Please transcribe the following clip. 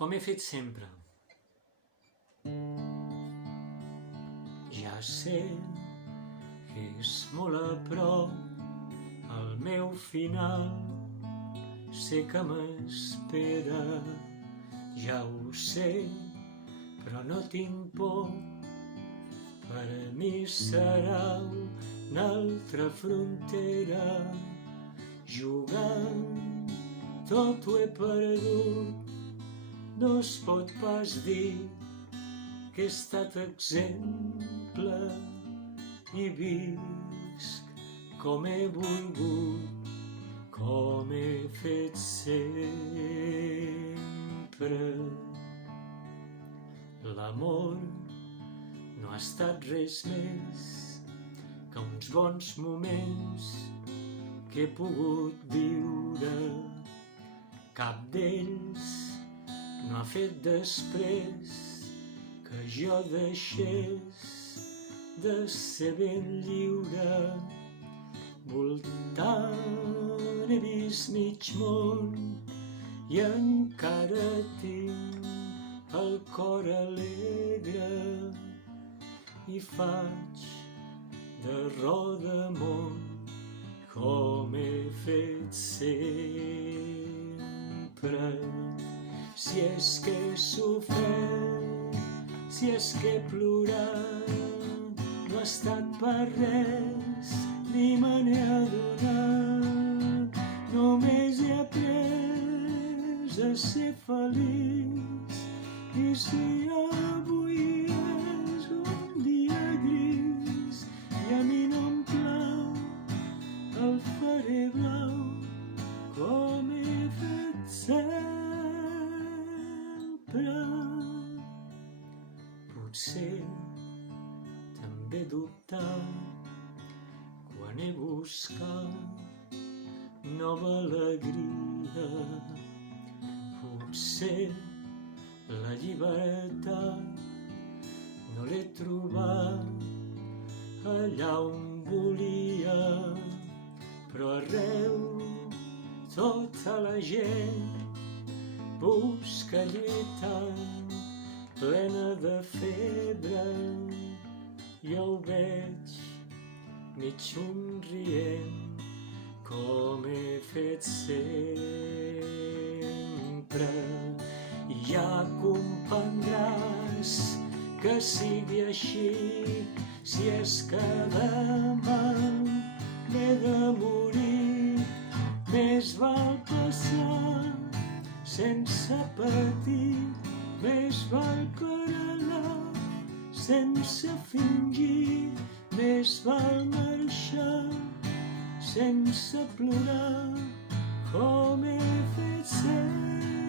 com he fet sempre. Ja sé que és molt a prop el meu final, sé que m'espera, ja ho sé, però no tinc por. Per a mi serà una altra frontera, jugant tot ho he perdut. No es pot pas dir que he estat exemple i visc com he volgut, com he fet sempre. L'amor no ha estat res més que uns bons moments que he pogut viure. Cap d'ells no ha fet després que jo deixés de ser ben lliure. Voltant he vist mig món i encara tinc el cor alegre i faig de rodamón com he fet sempre. Si és que he sofert, si és que he plorat, no ha estat per res, ni me n'he adonat. Només he après a ser feliç, i si avui és un dia gris i a mi no em plau, el faré blau com he fet sempre. Potser també he dubtat quan he buscat nova alegria. Potser la llibertat no l'he trobat allà on volia, però arreu tota la gent busca lluitant, plena de febre. Jo ho veig mig somrient com he fet sempre. Ja comprendràs que sigui així, si és que demà m'he de morir. Més val passar sense patir, més val querelar sense fingir, més val marxar sense plorar com he fet sempre.